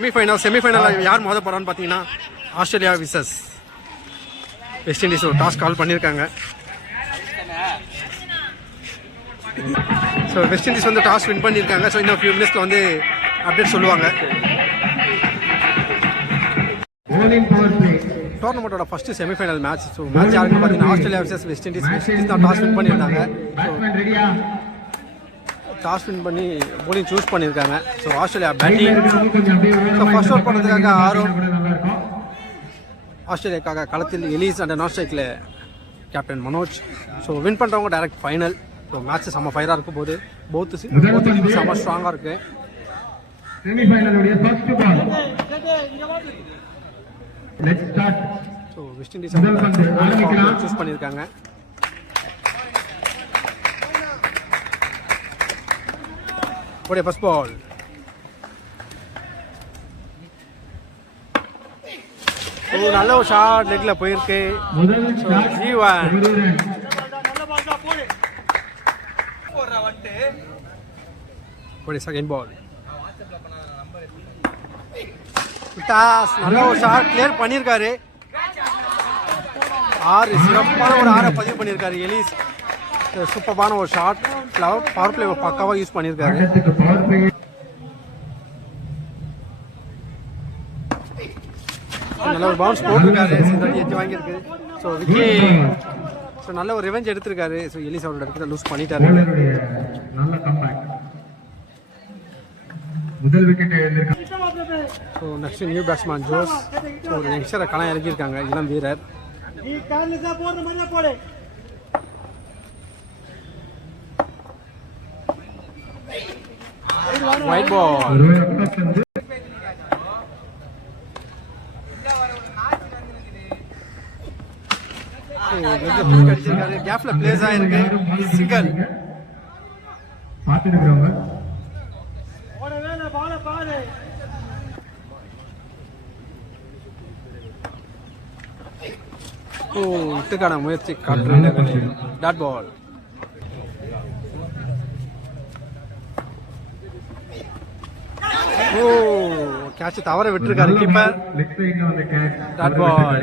Semi-final யார் மோத போகிறான்னு பார்த்தீங்கன்னா ஆஸ்திரேலியா விசஸ் வெஸ்ட் இண்டீஸ் ஒரு டாஸ் கால் பண்ணியிருக்காங்க. ஸோ வெஸ்ட் இண்டீஸ் வந்து டாஸ் வின் பண்ணியிருக்காங்க. ஸோ இன்னும் ஃபியூ மினிட்ஸில் வந்து அப்டேட் சொல்லுவாங்க. டோர்னமெண்ட்டோட first semifinal match. So match யாருன்னு பார்த்தீங்கன்னா ஆஸ்திரேலியா விசஸ் வெஸ்ட் இண்டீஸ் தான் டாஸ் வின் பண்ணியிருந்தாங்க. டாஸ் வின் பண்ணி போலிங் சூஸ் பண்ணியிருக்காங்க. So Australia batting. So first over போனதுக்காக ஆரோன், ஆஸ்திரேலியாக்காக களத்தில் எலிஸ் அண்ட் நான் ஸ்ட்ரைக்கில் கேப்டன் மனோஜ். ஸோ வின் பண்ணுறவங்க டைரக்ட் ஃபைனல். ஸோ மேட்ச் செம்ம ஃபயராக இருக்கும் போது போத்து செம்ம ஸ்ட்ராங்காக இருக்குது. ஸோ வெஸ்ட் இண்டீஸ் சூஸ் பண்ணியிருக்காங்க. ஓடிய ஃபர்ஸ்ட் பால். நல்ல ஒரு ஷார்ட் லெக்ல போயிருக்கு. Second ball. நல்ல ஒரு ஷார்ட் கிளியர் பண்ணியிருக்காரு. சிறப்பான ஒரு 6 பதிவு பண்ணியிருக்காரு எலிஸ். சூப்பரான ஒரு ஷார்ட். பவர் பிளே பக்காவாக யூஸ் பண்ணியிருக்காரு. நல்ல ஒரு பவுன்ஸ் போட்டிருக்காரு. எட்ஜ் வாங்கியிருக்கு. So wicket. ஸோ நல்ல ஒரு ரிவெஞ்ச் எடுத்திருக்காரு. ஸோ எலிஸ் அவரோட விக்கெட்டை லூஸ் பண்ணிட்டாரு. So next new batsman Jos. So ஒரு யங்ஸ்டரை களம் இறக்கியிருக்காங்க, இளம் வீரர். Wide ball. அடிச்சிருக்காரு. கேப்ல பிளேஸ் ஆயிருக்கு. சிங்கிள். இட்டுக்கான முயற்சி காட்டுறாங்க. Dot ball. கேட்ச் தவற விட்டுருக்காரு கீப்பர். Dot ball.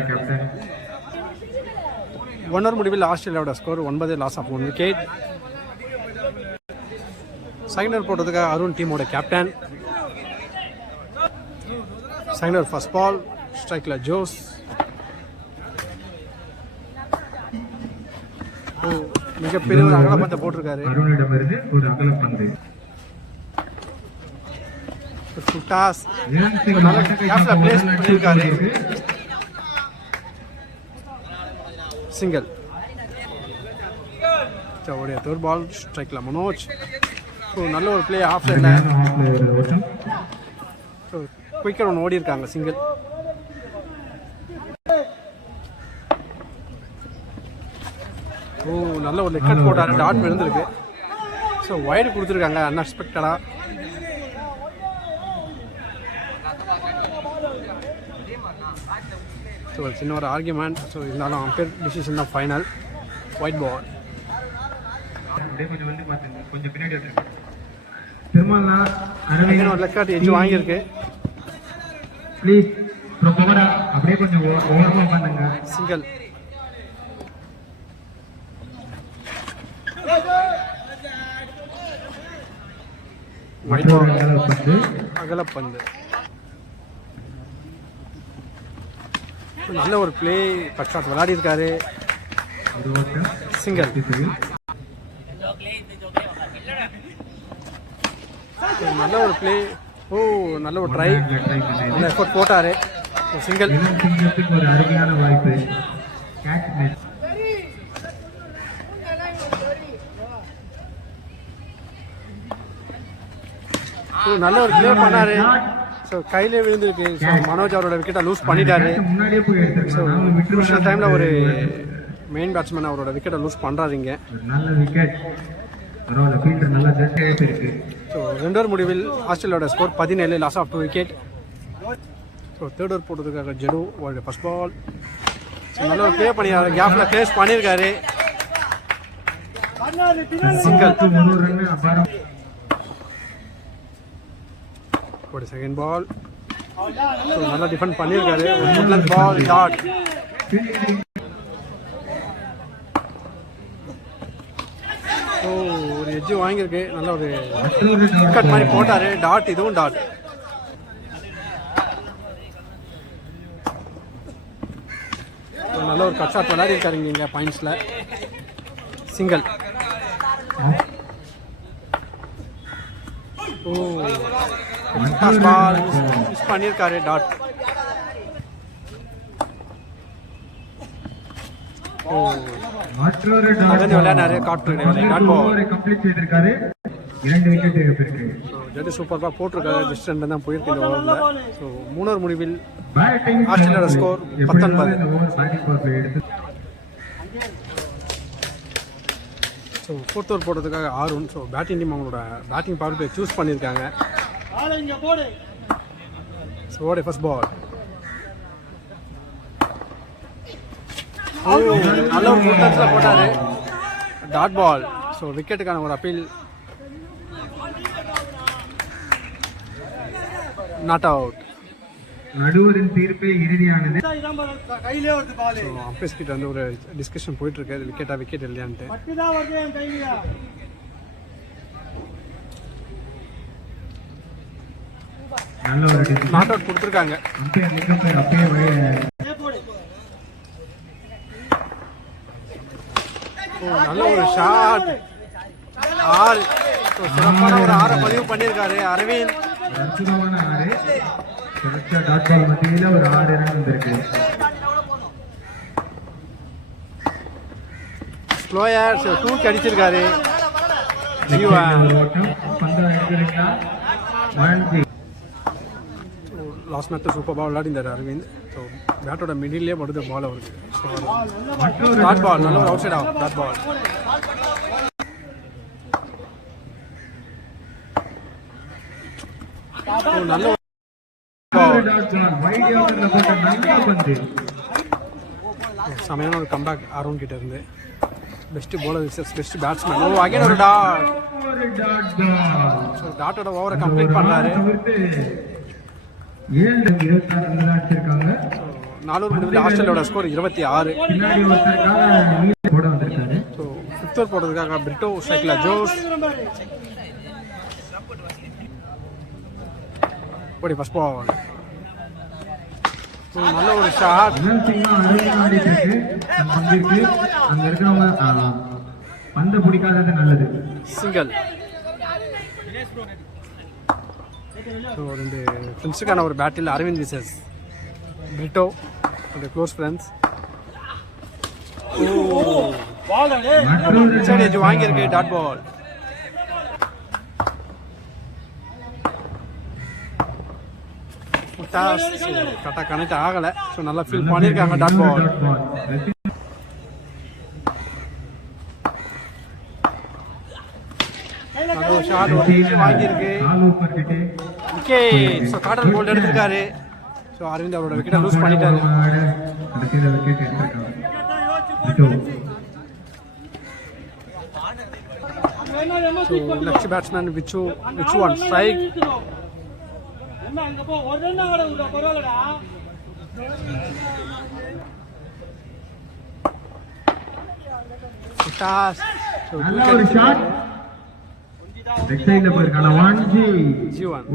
1 ஓவர் முடிவில் ஆஸ்திரேலியாவோட score 9, loss of 1 wicket. Second over போட்டதுக்காக அருண் டீமோட captain. Second over first ball. ஸ்ட்ரைக்கில் ஜோஸ். மிகப்பெரிய ஒரு அகலப்பந்தை போட்டிருக்காரு. சிங்கிள். Third ball. ஸ்ட்ரைக்ல மனோஜ். நல்ல ஒரு பிளே ஆஃப் லைன்ல. குயிக்கர் ஒன்று ஓடி இருக்காங்க. சிங்கிள். நல்ல ஒரு லெக்கட் போட்டாரு. டாட் விழுந்திருக்கு. ஸோ வைடு கொடுத்துருக்காங்க அன்எக்ஸ்பெக்டடா. ஸோ சின்ன ஒரு ஆர்கியூமெண்ட். ஸோ இருந்தாலும் அம்பேர் டிசிஷன் தான் ஃபைனல். White ball. ஒரு லெக்கட் எஜ் வாங்கியிருக்கு. சிங்கிள். அகலப்பந்து. நல்ல ஒரு பிளே. ஃபர்ஸ்ட் ஷாட் விளையாடி இருக்காரு. சிங்கிள். நல்ல ஒரு பிளே. நல்ல ஒரு ட்ரை. நல்ல எஃபோர்ட் போட்டாரு. சிங்கிள். நல்ல ஒரு பிளே பண்ணாரு. ஸோ கையிலே விழுந்திருக்கு. ஸோ மனோஜ் அவரோட விக்கெட்டை லூஸ் பண்ணிட்டாரு. ஸோ கிருஷ்ண டைமில் ஒரு மெயின் பேட்ஸ்மேன் அவரோட விக்கெட்டை லூஸ் பண்ணுறாருங்க. ஸோ 2 ஓவர் முடிவில் ஆஸ்திரேலியாவோட score 17, loss of 2 wicket. So third over போட்டதுக்காக ஜெடு அவருடைய ஃபர்ஸ்ட் பால். ஸோ நல்ல ஒரு ப்ளே பண்ணியாரு. கேப்ல கிளேஸ் பண்ணியிருக்காரு. சிங்கிள். ஒரு செகண்ட் பால். ஸோ நல்லா டிஃபெண்ட் பண்ணியிருக்காரு. ஒரு பால் டாட். ஸோ ஒரு எட்ஜு வாங்கியிருக்கு. நல்ல ஒரு விக்கெட் மாதிரி போட்டார். டாட், இதுவும் டாட். நல்ல ஒரு கட் ஷாட் விளையாடி இருக்காரு இங்கே பாயிண்ட்ஸில். சிங்கிள். ஓ பால் மிஸ் பண்ணியிருக்காரு. டாட். ஓ விளையாடினாரு. காட்டு டாட் பால். ஜட்டு சூப்பராக போட்டிருக்காரு. ஜஸ்ட் 2 தான் போயிருக்கு இந்த ஓவரில். ஸோ 3 ஓவர் முடிவில் ஆஸ்திரேலியாவோட ஸ்கோர் 19. ஸோ 4th ஓவர் போடுறதுக்காக ஆர்வன். ஸோ பேட்டிங் டீம் அவங்களோட பேட்டிங் பவர் பிளே சூஸ் பண்ணியிருக்காங்க. ஸோ ஓட ஃபர்ஸ்ட் பால். நல்ல ஒரு டச்சில் போட்டார். Dot ball. ஸோ விக்கெட்டுக்கான ஒரு அப்பீல். Not out. நடுவரின் தீர்ப்பே இறுதியானது. அம்பையர்ஸ் கிட்ட வந்து ஒரு டிஸ்கஷன் போயிட்டு இருக்கு. விக்கெட் இல்லையான்ட்டு. நாட் அவுட் கொடுத்துருக்காங்க. நல்ல ஒரு ஷாட். 6. சிறப்பான ஒரு 6 பதிவு பண்ணியிருக்காரு அரவிந்த். அற்புதமான 6. டாட் பால் மத்தியில ஒரு 6 ரன் வந்திருக்கு. ஸ்லோயர் 2 அடிச்சிருக்காரு. லாஸ்ட் மேட்ச் சூப்பர் பால் விளையாடிந்தார் அரவிந்த். ஸோ பேட்டோட மிடிலே படுது பால் அவருக்கு. Dot ball. நல்ல ஒரு outside off dot ball. நல்ல சமையான ஒரு கம்பேக் அரவுண்ட் கிட்ட இருந்து. Best bowler versus best batsman. Oh again ஒரு டாட். ஸோ டாட்டோட ஓவரை கம்ப்ளீட் பண்ணாரு. 4 ஓவர் முடிவில் ஆஸ்திரேலியாவோட ஸ்கோர் 26. ஸோ 5th ஓவர் போடுறதுக்காக பிரிட்டோ ஸ்ட்ரைக்ல ஜோஸ். ஓடி ஃபர்ஸ்ட் பால். நல்ல ஒரு ஷாட். பந்து பிடிக்காதது நல்லது. சிங்கிள். ஸோ 2 ஃப்ரெண்ட்ஸுக்கான ஒரு battle Aravind versus Brito, close friends. வாங்கியிருக்கு டாட் பால். கரெக்டாக கனெக்ட் ஆகலை. ஸோ நல்லா ஃபீல் பண்ணியிருக்காங்க டாட் பால். ஷாட் வாங்கியிருக்கு. விக்கெட். ஸோ காட்டன் போல்ட் எடுத்திருக்காரு. ஸோ அரவிந்த் அவரோட விக்கெட்டை லூஸ் பண்ணிட்டாரு. So next batsman Vichu on strike.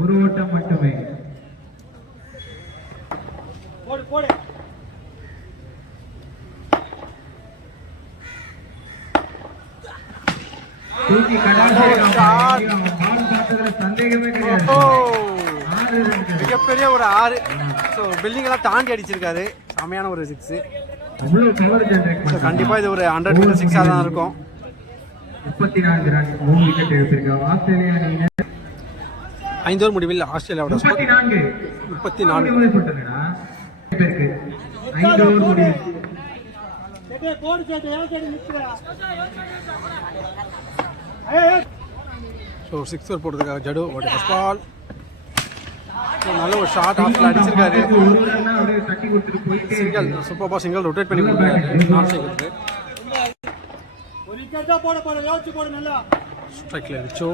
ஒரு ஓட்டம் மட்டுமே. சந்தேகமே கிடையாது. மிகப்பெரிய ஒரு 6. ஸோ பில்டிங் எல்லாம் தாண்டி அடிச்சிருக்காரு. செமையான ஒரு 6. கண்டிப்பா இது ஒரு 100 மீட்டர் 6 தான் இருக்கும். 34 ரன் 3 விக்கெட் எடுத்திருக்காங்க ஆஸ்திரேலியா அணியினர். 5 ஓவர் முடிவில் ஆஸ்திரேலியாவோட 34 சொல்லுங்கடா பேருக்கு 5 ஓவர் முடிவில். ஸோ 6th ஓவர் போடுறதுக்காக ஜடு ஓடி ஃபர்ஸ்ட் பால். நல்ல ஒரு ஷாட் ஆஃப்ல அடிச்சிருக்காரு. Single. Super ball. Single rotate பண்ணி கொடுத்தாரு. ஸ்ட்ரைக்ல விச்சோ.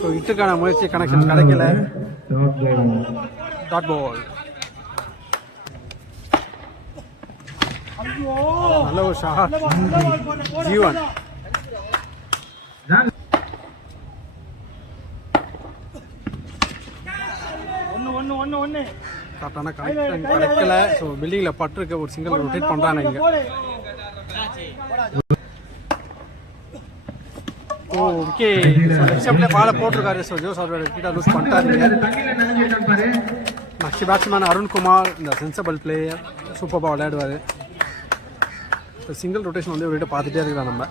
ஸோ இட்டுக்கான முயற்சி கனெக்ஷன் கிடைக்கல. Dot ball. நல்ல ஒரு ஷாட். ஜீவன் கரெக்டான கனெக்ஷன் கிடைக்கல. ஸோ பில்டிங்கில் பட்டிருக்க ஒரு சிங்கிள் ரொட்டேட் பண்ணுறாங்க இங்கே. ஓ ஓகே, லெஃப்ட் பாலை போட்டிருக்காரு. ஸோ ஜோஸ் அவரோட விக்கெட்டை லூஸ் பண்ணிட்டாருங்க. நெக்ஸ்ட் பேட்ஸ்மேன் அருண்குமார், இந்த சென்சபிள் பிளேயர், சூப்பராக விளையாடுவார். இப்போ சிங்கிள் ரொட்டேஷன் வந்து ஒரு பார்த்துட்டே இருக்கிறோம். நம்ம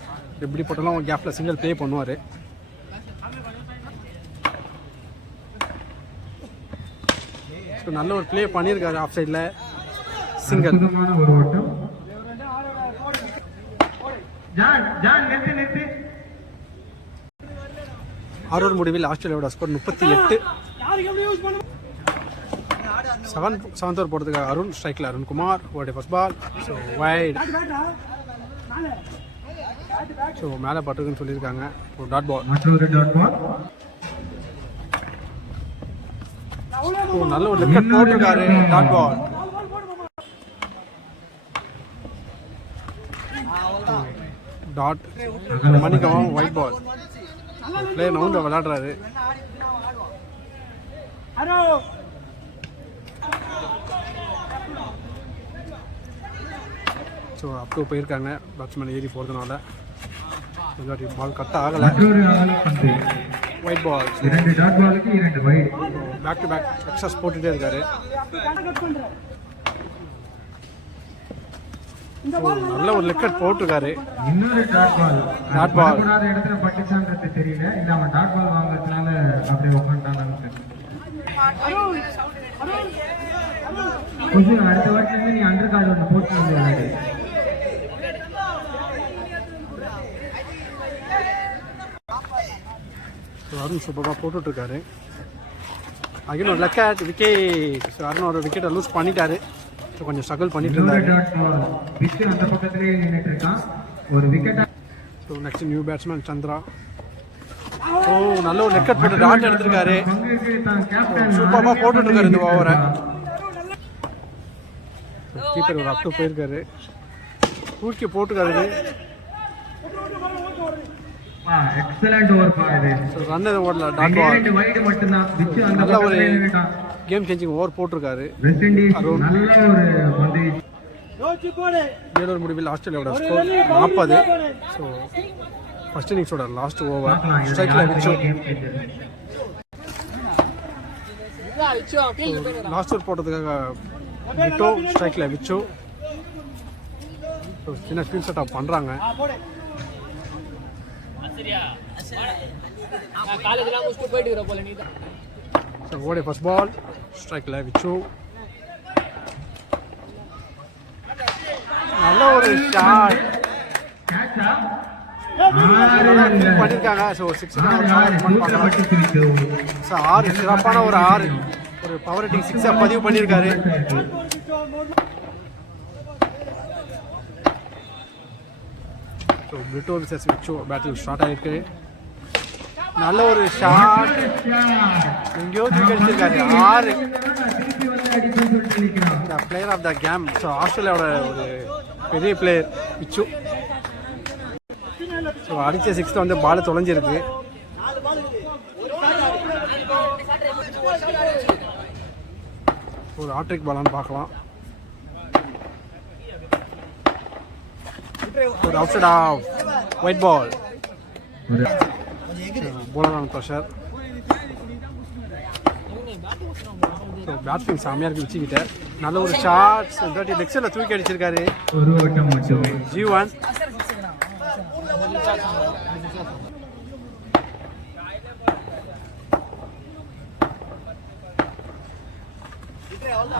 எப்படி போட்டாலும் கேப்பில் சிங்கிள் ப்ளே பண்ணுவார். ஸோ நல்ல ஒரு ப்ளே பண்ணியிருக்காரு ஆஃப் சைடில். சிங்கிள். ஆரோர் முடிவில் ஆஸ்திரேலியாவோட ஸ்கோர் 38. செவன்த் ஓவர் போடுறதுக்கு அருண், ஸ்ட்ரைக்கில் அருண்குமார், ஓடி first ball. So wide. So மேலே பட்டிருக்குன்னு சொல்லியிருக்காங்க. ஒரு டாட் பால். நல்ல ஒரு விக்கெட் போட்டிருக்காரு. Dot ball. டாட் மணிக்கவும் ஒயிட் பால். பிளேயர் நவுண்ட விளையாடுறாரு. ஸோ அப்போ போயிருக்காங்க பேட்ஸ்மேன் ஏறி போகிறதுனால. பால் கட் ஆகலை. Wide ball. Back to back excess போட்டுகிட்டே இருக்காரு. நல்ல ஒரு விக்கெட் போட்டிருக்காரு. Dot ball. அடுத்த வாரத்துல நீ அண்டர் கார்டு ஒன்று போட்டு வந்து அருண் சூப்பராக போட்டுட்ருக்காரு. அகைன் ஒரு லெக்கட் விக்கெட். ஸோ அருண் ஒரு விக்கெட்டை லூஸ் பண்ணிட்டாரு. ஸோ கொஞ்சம் ஸ்ட்ரகிள் பண்ணிட்டு இருந்தாரு. So next new batsman Chandra. Oh நல்ல ஒரு விக்கெட் போட்டு டாட் எடுத்திருக்காரு. சூப்பராக போட்டுட்ருக்காரு இந்த ஓவரை. கீப்பர் ஒரு அப்டு போயிருக்காரு. தூக்கி போட்டுக்காரு. எக்ஸலென்ட் ஓவர் பாருங்க. ரன் ஓடல. Dot ball. நல்ல ஒரு கேம் சேஞ்சிங் ஓவர் போட்டிருக்காரு. வேலூர் முடிவில் ஆஸ்திரேலியாவோட ஸ்கோர் 40. ஸோ ஃபர்ஸ்ட் இன்னிங்ஸோட லாஸ்ட் ஓவர். ஸ்ட்ரைக்கில் விச்சு. லாஸ்ட் ஓவர் போட்டதுக்காக விட்டோ, ஸ்ட்ரைக்கில் விச்சு. சின்ன ஸ்கிரீன் செட் ஆஃப் பண்ணுறாங்க. ஓடி ஃபர்ஸ்ட் பால். ஸ்ட்ரைக்கில் விச்சு. நல்ல ஒரு ஷாட் பண்ணியிருக்காங்க. ஸோ 6 ஸோ 6 சிறப்பான ஒரு 6 ஒரு பவர் ஹிட்டிங் 6 பதிவு பண்ணியிருக்காரு. So Brito versus Vichu battle start ஆகிருக்கு. நல்ல ஒரு ஷாட். எங்கேயோ அடிச்சிருக்காரு. 6 player of the game. So ஆஸ்திரேலியாவோட ஒரு பெரிய பிளேயர் விச்சு. ஸோ அடித்த 6th வந்து பால் தொலைஞ்சிருக்கு. ஒரு ஆட்ரிக் பாலான்னு பார்க்கலாம். ஒரு outside off wide ball. போலரான ப்ரெஷர். ஸோ பேட்ஸ்மேன் செம்மையாக இருக்கு வச்சுக்கிட்ட. நல்ல ஒரு ஷாட். லெக்ஸில் தூக்கி அடிச்சிருக்காரு ஜீவன்.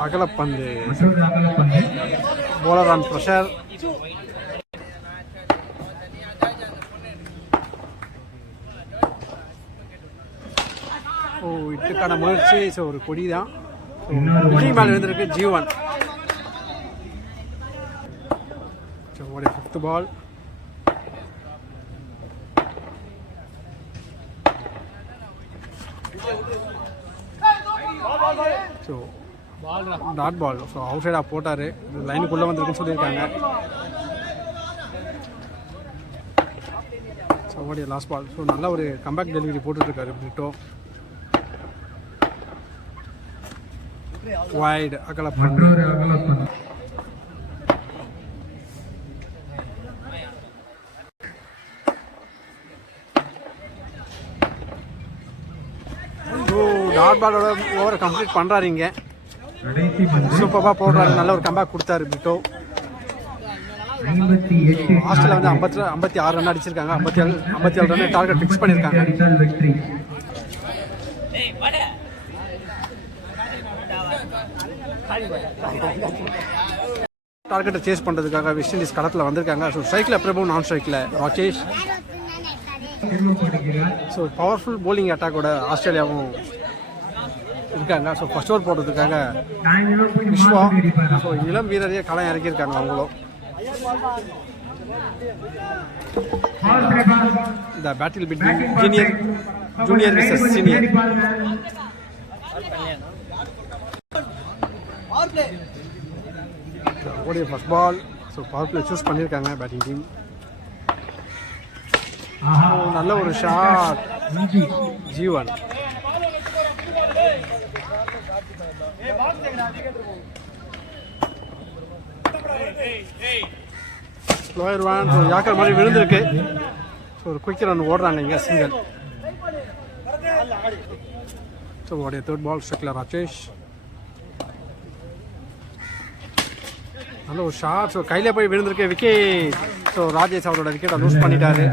அகலப்பந்து. போலரான ப்ரெஷர். ஓ இட்டுக்கான முயற்சி. ஸோ ஒரு கொடி தான் மேலே இருந்திருக்கு ஜீவன். ஸோ ஒரு 5th ball. So dot ball. So out சைடாக போட்டார், லைனுக்குள்ளே வந்துருக்குன்னு சொல்லியிருக்காங்க. ஸோ ஓடிய லாஸ்ட் பால். ஸோ நல்ல ஒரு கம்பேக் டெலிவரி போட்டுட்ருக்காரு பிரிட்டோ. வைட் அகலப்பந்து. டாட் பாலோட ஓவரை கம்ப்ளீட் பண்ணுறாரு. இங்கே சூப்பராக போடுறாரு, நல்ல ஒரு கம்பேக் கொடுத்தாரு பிரிட்டோ. ஆஸ்திரேலியா வந்து 56 ரன் அடிச்சிருக்காங்க. 57 ரன் டார்கெட் ஃபிக்ஸ் பண்ணியிருக்காங்க. டார்கெட்டை சேஸ் பண்ணுறதுக்காக வெஸ்ட் இண்டீஸ் களத்தில் வந்திருக்காங்க. ஸோ ஸ்ட்ரைக்கில் பிரபு, நான் ஸ்ட்ரைக்கில் ராகேஷ். ஸோ பவர்ஃபுல் போலிங் அட்டாக்கோட ஆஸ்திரேலியாவும் இருக்காங்க. ஸோ ஃபர்ஸ்ட் ஓவர் போடுறதுக்காக விஸ்வா, ஸோ இளம் வீரரையே களம் இறக்கியிருக்காங்க அவங்களும். இந்த battle between junior versus senior. ஓடிய first ball. So power play choose பண்ணியிருக்காங்க பேட்டிங் டீம். நல்ல ஒரு shot Jeevan. Slower one. So yorker மாதிரி விழுந்திருக்கு. ஸோ ஒரு குயிக் ரன் ஓடுறாங்க இங்கே, சிங்கிள். ஸோ ஓடிய தேர்ட் பால் ஸ்ட்ரைக்கில் ராகேஷ். நல்ல ஒரு ஷாட். ஸோ கையில் போய் விழுந்திருக்கு, விக்கெட். ஸோ ராஜேஷ் அவரோட விக்கெட்டை லூஸ் பண்ணிட்டாரு.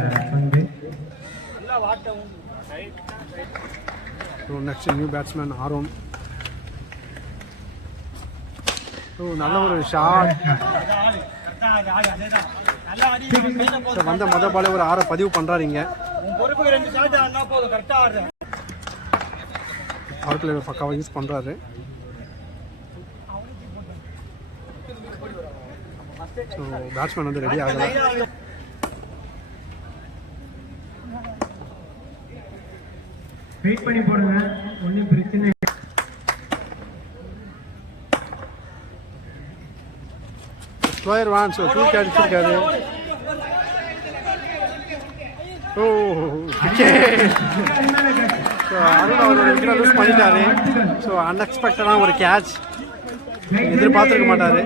So next new batsman Aaron. So நல்ல ஒரு ஷாட். ஸோ வந்த மொதல் பாலே ஒரு 6 பதிவு பண்ணுறாரு இங்கே. பவர் பிளே பக்காவாக யூஸ் பண்ணுறாரு. ஸோ பேட்ஸ்மேன் வந்து ரெடி ஆகலை. வெயிட் பண்ணி போடுங்க, ஒன்றும் பிரச்சனை. Slower one. ஸோ தூக்கி அடிச்சிருக்காரு. ஓ ஸோ அருண் அவரோட விக்கெட்டை லூஸ் பண்ணிட்டாரு. ஸோ அன்எக்ஸ்பெக்டடான ஒரு கேட்ச், எதிர்பார்த்துருக்க மாட்டாரு.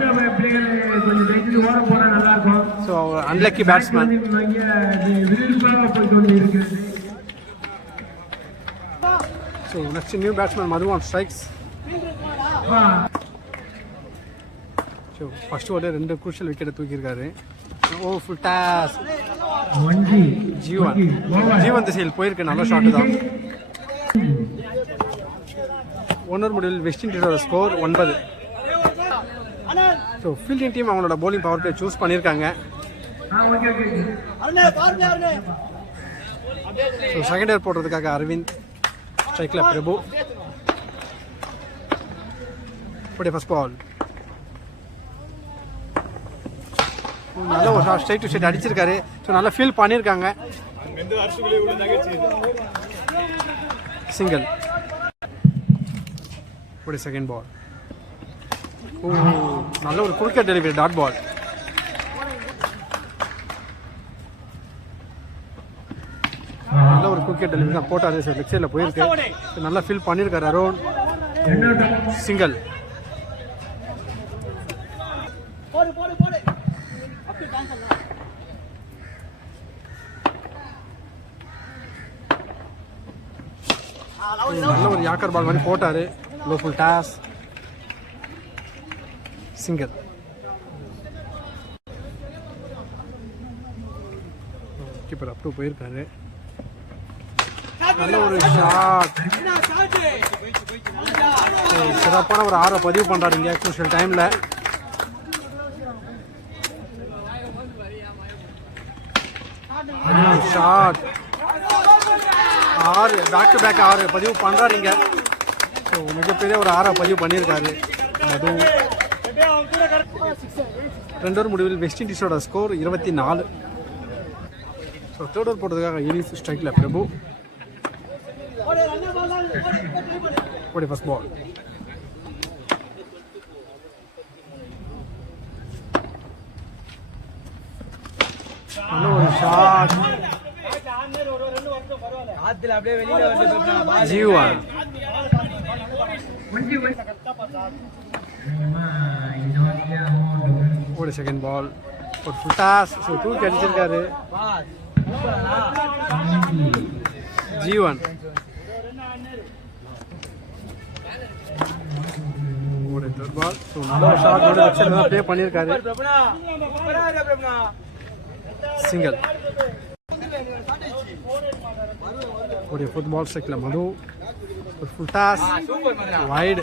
So unlucky batsman. So next new batsman Madhu on strikes. So first over 2 crucial விக்கெட்டை தூக்கியிருக்காரு. ஓ ஃபுல் டாஸ். ஜீவன் திசையில் போயிருக்கு, நல்ல ஷாட்டு தான். 1 முடிவில் வெஸ்ட் இண்டீஸோட ஸ்கோர் 9. ஸோ ஃபீல்டிங் டீம் அவங்களோட போலிங் பவர் பிளே சூஸ் பண்ணியிருக்காங்க. ஸோ செகண்ட் ஓவர் போடுறதுக்காக அரவிந்த், ஸ்ட்ரைக்கில் பிரபு. ஓடிய ஃபர்ஸ்ட் பால். நல்ல ஒரு ஷாட், ஸ்ட்ரைட் டு ஸ்ட்ரைட் அடிச்சிருக்காரு. ஸோ நல்லா ஃபீல் பண்ணியிருக்காங்க. சிங்கிள். ஓடிய செகண்ட் பால். ஓ நல்ல ஒரு குறுக்க டெலிவரி, டாட் பால். நல்ல ஒரு குறுக்க டெலிவரி தான் போட்டாரு. சார் லெக் சைடில் போயிருக்கு, நல்லா ஃபீல் பண்ணியிருக்காரு அருண். சிங்கிள். நல்ல ஒரு யாக்கர் பால் மாதிரி போட்டாரு. Low full toss, single. Keeper up to போயிருக்காரு. நல்ல ஒரு ஷாட். சிறப்பான ஒரு 6 பதிவு பண்றாரு இங்க குரூஷியல் டைம்ல. ஷாட் 6 பேக் டு பேக் 6 பதிவு பண்றாரு இங்க. ஸோ மிகப்பெரிய ஒரு 6 பதிவு பண்ணியிருக்காரு. அதுவும் 2 ஓவர் முடிவில் வெஸ்ட் இண்டீஸோட ஸ்கோர் 24. ஸோ தேர்ட் ஓவர் போட்டதுக்காக எலிஸ், ஸ்ட்ரைக்கில் பிரபு. ஓடி ஃபர்ஸ்ட் பால். நல்ல ஒரு ஷாட். ஜீவன் ஒரு செகண்ட் பால், ஒரு ஃபுல் டாஸ். ஸோ தூக்கி அடிச்சிருக்காரு ஜீவன். ஒரு தேர்ட் பால். ஸோ நல்ல ஒரு ஷாட் வெப்சைட்ல ப்ளே பண்ணியிருக்காரு. சிங்கிள். ஒரு ஃபுட்பால் ஸ்ட்ரைக்கில் மது, ஒரு ஃபுல் டாஸ் வைடு.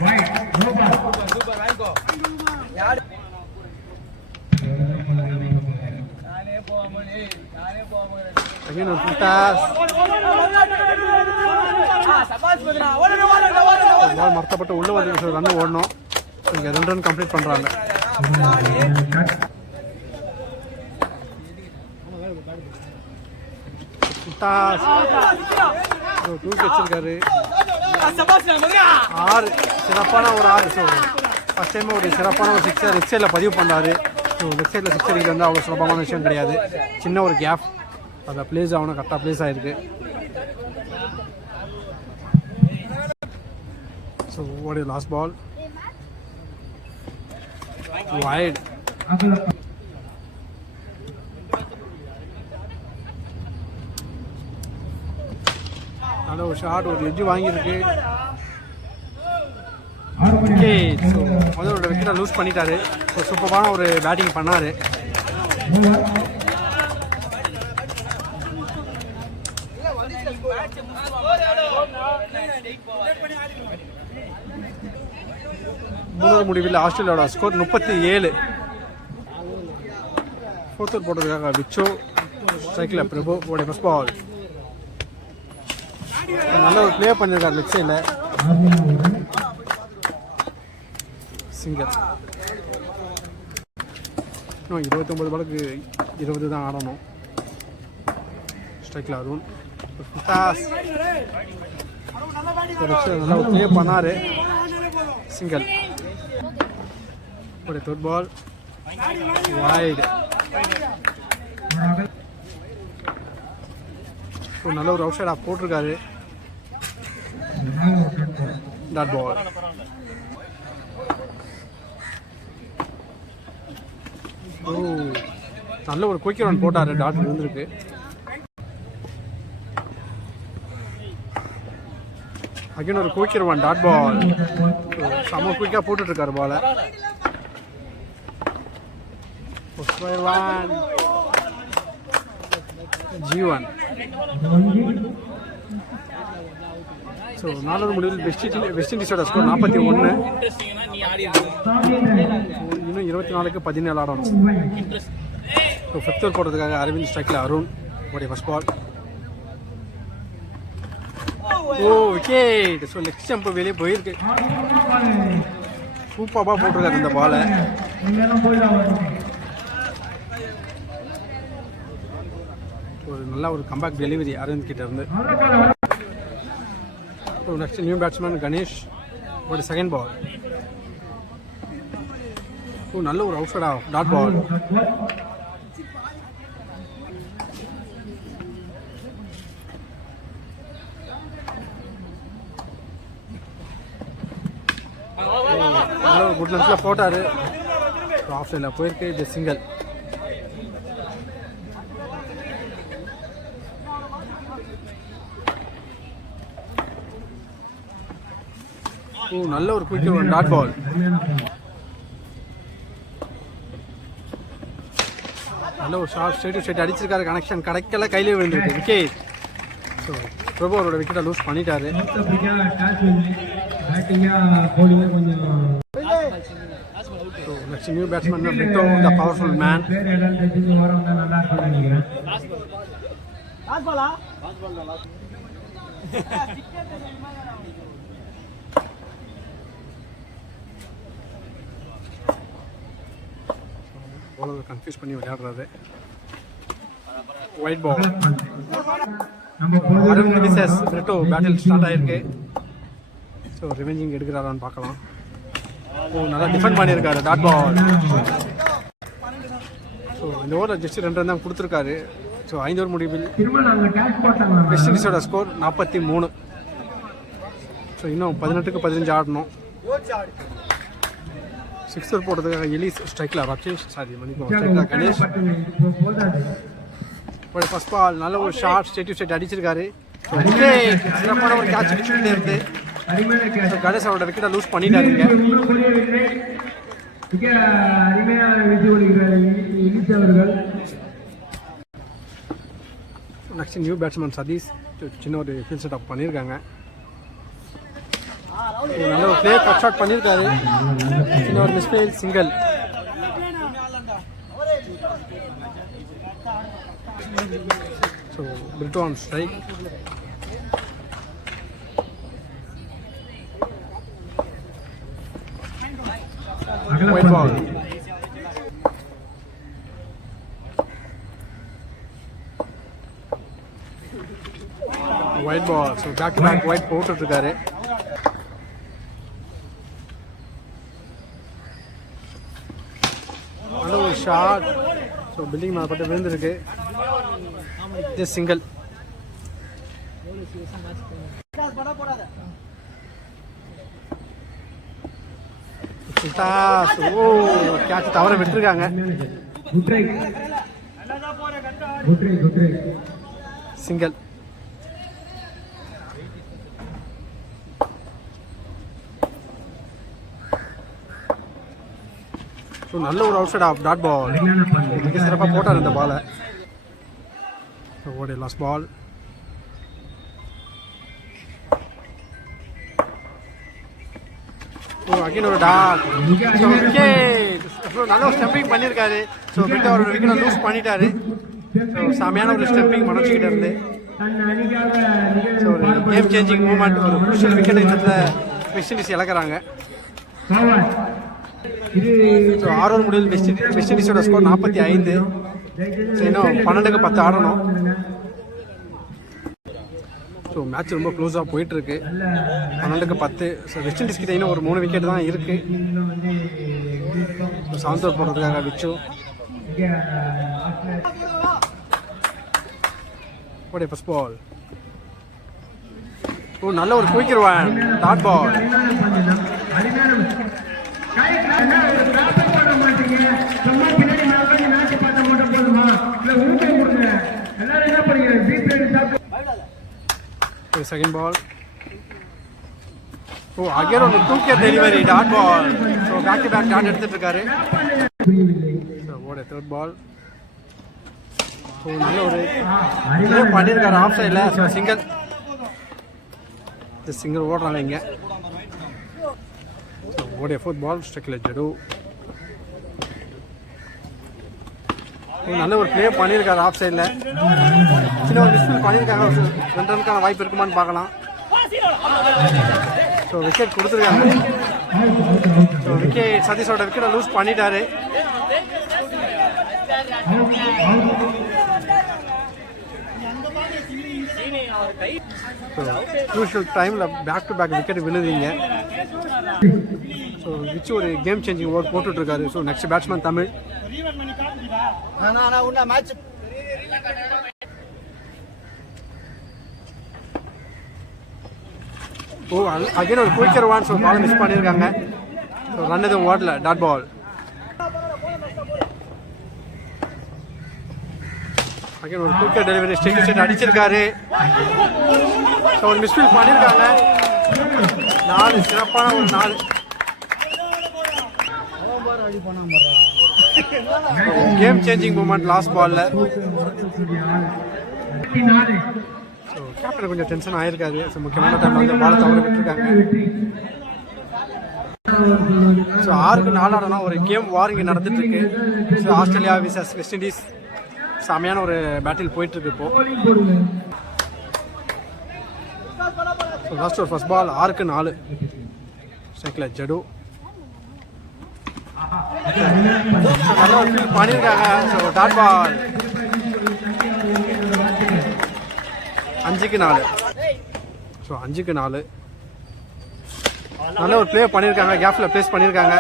அகைன் ஒரு ஃபுல் டாஸ். பால் மறத்தப்பட்டு உள்ள வந்து ரன் ஓடணும். இங்கே 2 ரன் கம்ப்ளீட் பண்ணுறாங்க. தூக்கி வச்சிருக்காரு 6. சிறப்பான ஒரு 6. ஸோ ஃபர்ஸ்ட் டைம் ஒரு சிறப்பான ஒரு 6 லெஃப்ட் சைடில் பதிவு பண்ணாரு. ஸோ லெஃப்ட் சைடில் 6 அடிக்கிறது வந்து அவ்வளோ சுலபமான விஷயம் கிடையாது. சின்ன ஒரு கேப், அதில் பிளேஸ் ஆகணும். கரெக்டாக பிளேஸ் ஆகிருக்கு. So what is last ball? Wide. நல்ல ஒரு ஷாட், ஒரு எட்ஜ் வாங்கியிருக்கு. ஓகே, ஸோ முதலோட விக்கெட்டை லூஸ் பண்ணிட்டாரு. ஸோ சூப்பரான ஒரு பேட்டிங் பண்ணார். மூணாவது முடிவில் ஆஸ்திரேலியாவோட ஸ்கோர் 37. ஃபோர்த் ஓவர் போட்டதுக்காக விச்சோ, ஸ்ட்ரைக்கில் பிரபு உடைய ஃபர்ஸ்ட் பால். நல்ல ஒரு பிளே பண்ணியிருக்காரு லெஃப்ட் சைடில். சிங்கிள். இன்னும் 29 பாலுக்கு 20 தான் ஆடணும். ஸ்ட்ரைக்கில் அருண், நல்லா ஒரு பிளே பண்ணார். சிங்கிள். ஒரு தேர்ட் பால் வைடு. ஒரு நல்ல ஒரு அவுட் சைடாக போட்டிருக்காரு. டாட் பால். ஓ, நல்ல ஒரு குயிக் ரன் போட்டார். டாட் இருந்திருக்கு. அகைன் ஒரு குயிக் ரன், டாட் பால். செம்ம குயிக்காக போட்டுட்ருக்காரு பாலை. ஜீவன். ஸோ 4வது முடிவில் வெஸ்ட் இண்டீஸோட ஸ்கோர் 41. இன்னும் 24க்கு 17 ஆடணும். ஸோ 5th ஓவர் போடுறதுக்காக அரவிந்த், ஸ்ட்ரைக்கில் அருண் உடைய ஃபர்ஸ்ட் பால். ஓ, விக்கெட். ஸோ லெக் ஸ்டம்ப் வெளியே போயிருக்கு. சூப்பராக போட்டிருக்காரு இந்த பாலை. ஒரு நல்ல ஒரு கம்பேக் டெலிவரி அரவிந்த் கிட்ட இருந்து. நெக்ஸ்ட் நியூ பேட்ஸ்மேன் கணேஷ், ஒரு செகண்ட் பால். நல்ல ஒரு அவுட் சைடா டாட் பால். நல்ல ஒரு குட் லென்ஸில் போட்டார். ஆஃப் சைடில் போயிருக்கு. இது சிங்கிள். ஓ, நல்ல ஒரு குயிக் டாட் பால். நல்ல ஒரு ஷார்ட் ஸ்ட்ரைட் டு ஸ்ட்ரைட் அடிச்சிருக்காரு. கனெக்ஷன் கிடைக்கல, கையிலே விழுந்துருக்கு. விக்கெட். ஸோ பிரபு அவரோட விக்கெட்டை லூஸ் பண்ணிட்டாரு. So next new batsman Brito, the powerful man. Bowler confuse பண்ணி விளையாடுறாரு. Wide ball. Aravind versus Brito battle start ஆகிருக்கு. ஸோ ரிவெஞ்சிங் எடுக்கிறாரான்னு பார்க்கலாம். ஓ, நல்லா டிஃபெண்ட் பண்ணியிருக்காரு. Dot ball. ஸோ இந்த ஓவரில் ஜஸ்ட் 2 ரன் தான் கொடுத்துருக்காரு. ஸோ 5 ஓவர் முடிவில் திரும்ப நாங்க கேட்ச் போட்டாங்க. வெஸ்ட் இண்டீஸோட ஸ்கோர் 43. ஸோ இன்னும் 18க்கு 15 ஆடணும். 6 ஓவர் போடுறதுக்காக எலிஸ் ஸ்ட்ரைக்கில் ரச்சேஷ் ஸ்ட்ரைக்கில் கணேஷ். ஃபர்ஸ்ட் பால் நல்ல ஒரு ஷார்ட் ஸ்டேட் அடிச்சிருக்காரு. சிறப்பான ஒரு கேட்ச் விட்டுட்டே இருந்து கணேஷ் அவரோட விக்கெட்டை லூஸ் பண்ணிட்டாருங்க. நெக்ஸ்ட் நியூ பேட்ஸ்மேன் சதீஷ் சின்ன ஒரு ஃபீல் செட்டப் பண்ணியிருக்காங்க. நல்ல ஒரு பிளே கட் ஷாட் பண்ணியிருக்காரு. சின்ன ஒரு misfield single. So Brito on strike. Wide ball. Wide ball. So back to back wide போட்டுட்ருக்காரு. நல்ல ஒரு ஷாட். ஸோ பில்டிங் மேலே பட்டு விழுந்திருக்கு. Just single. ஓ கேட்ச் தவற விட்டுருக்காங்க. சிங்கிள். ஸோ நல்ல ஒரு outside off dot ball. மிக சிறப்பாக போட்டார் இந்த பாலை. ஓடி லாஸ்ட் பால். ஓ அகைன் ஒரு டாட். So wicket. நல்ல ஒரு ஸ்டம்பிங் பண்ணியிருக்காரு. ஸோ விட்டு அவரோட விக்கெட்டை லூஸ் பண்ணிட்டாரு. ஸோ செமையான ஒரு ஸ்டம்பிங் மனோஜ் கிட்ட இருந்து. ஸோ ஒரு கேம் சேஞ்சிங் மூமெண்ட், ஒரு குரூஷியல் விக்கெட் இந்த இடத்துல வெஸ்ட் இண்டீஸ் இழக்கிறாங்க. ஸோ 6 ஓவர் முடிவில் வெஸ்ட் இண்டீஸோட ஸ்கோர் 45. ஸோ இன்னும் 12க்கு 10 ஆடணும். ஸோ மேட்ச் ரொம்ப க்ளோஸாக போயிட்டுருக்கு. 12க்கு 10. ஸோ வெஸ்ட் இண்டீஸ் கிட்ட இன்னும் ஒரு 3 விக்கெட் தான் இருக்குது. 7th ஓவர் போடுறதுக்காக விச்சு. ஓடே ஃபர்ஸ்ட் பால். ஓ நல்ல ஒரு குயிக்கிடுவான் dot ball. Second ball. Oh again ஒரு 2K delivery dot ball. So back to back dot எடுத்துட்டு இருக்காரு. ஓட தேர்ட் பால். ஸோ நல்ல ஒரு பண்ணியிருக்காரு ஆஃப் சைடில். So single. சிங்கிள் ஓடுறாங்க இங்கே. ஓடிய ஃபோர்த் பால் ஸ்ட்ரைக்கில் ஜடு. நல்ல ஒரு ப்ளே பண்ணியிருக்காரு ஆஃப் சைடில். சின்ன ஒரு மிஸ்ஃபீல் பண்ணியிருக்காங்க. 2 ரனுக்கான வாய்ப்பு இருக்குமான்னு பார்க்கலாம். ஸோ விக்கெட் கொடுத்துருக்காங்க. ஸோ விக்கெட் சதீஷோட விக்கெட்டை லூஸ் பண்ணிட்டாரு. க்ரூஷியல் டைமில் பேக் டு பேக் விக்கெட் விழுதுங்க. ஸோ விச்சு ஒரு கேம் சேஞ்சிங் ஓவர் போட்டுட்ருக்காரு. So next batsman Tamil. Oh again ஒரு quicker one. So ball miss பண்ணியிருக்காங்க. ஸோ ரன் எதுவும் ஓடல. Dot ball. அகைன் ஒரு குயிக்கர் டெலிவரி ஸ்ட்ரைட் அடிச்சிருக்காரு. ஸோ ஒரு மிஸ்ஃபீல் பண்ணியிருக்காங்க. 4 சிறப்பான ஒரு 4. கேம் சேஞ்சிங் மூமெண்ட் லாஸ்ட் பால்ல. ஸோ கேப்டன் கொஞ்சம் டென்ஷன் ஆயிருக்காரு. ஸோ முக்கியமான டைம்ல வந்து பாலை தவற விட்டுருக்காங்க. ஸோ 6க்கு 4 ஆடணும். ஒரு கேம் வார் இங்கே நடந்துட்டு இருக்கு. So Australia versus West Indies செமையான ஒரு பேட்டில் போயிட்டு இருக்கு இப்போ. ஸோ லாஸ்ட் ஒரு ஃபர்ஸ்ட் பால் 6க்கு 4 ஸ்ட்ரைக்கில் ஜடு. நல்லா ஒரு ஃபீல் பண்ணியிருக்காங்க. ஸோ டாட் பால் 5க்கு 4. ஸோ 5க்கு 4 நல்ல ஒரு ப்ளே பண்ணியிருக்காங்க. கேப்ல பிளேஸ் பண்ணியிருக்காங்க.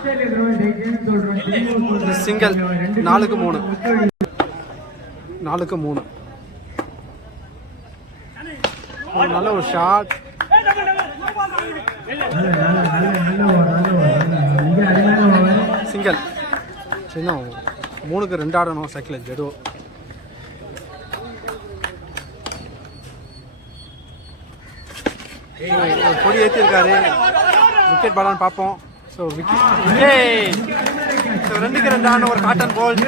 ஆஸ்திரேலியா கிரவுண்ட் ஜெயிச்சேன்னு சொல்றோம். சிங்கிள் 4-3 4-3. நல்ல ஒரு ஷாட். சிங்கிள். சின்ன 3-2 ஆடணும் சைக்கிள் ஜெடோ. கொடி ஏற்றிருக்காரு. விக்கெட் பாலான்னு பார்ப்போம். So wicket. ஸோ 2-2 ஆன ஒரு காட்டன் பால்.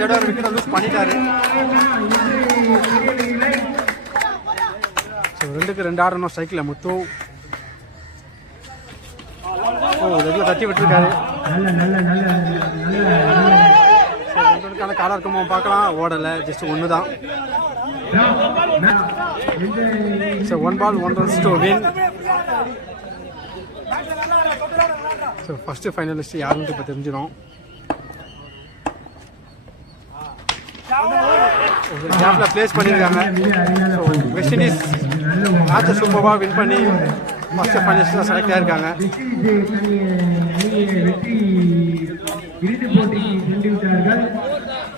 ஜடோ விக்கெட்டை லூஸ் பண்ணிட்டாரு. ஸோ 2-2 ஆடணும் சைக்கிளில் முத்து. ரெகுலர் தட்டி விட்டுருக்காரு. ரெண்டுக்கான காலாக இருக்குமோ பார்க்கலாம். ஓடலை, ஜஸ்ட் 1 தான். So 1 ball 1 runs to win. So first finalist யாருன்னு இப்போ தெரிஞ்சிடும். கேப்பில் ப்ளேஸ் பண்ணியிருக்காங்க. ஸோ வெஸ்ட் இண்டீஸ் மேட்சை சூப்பராக வின் பண்ணி ஃபஸ்ட்டு ஃபைனலிஸ்ட்டில் செலக்ட் ஆகிருக்காங்க.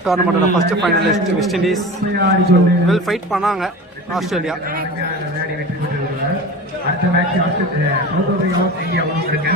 டோர்னமெண்ட்டோட first finalist West Indies. Well fight பண்ணாங்க ஆஸ்திரேலியா. அடுத்த மேட்ச் சவுத் ஆப்பிரிக்கா இந்தியாவும் இருக்கு.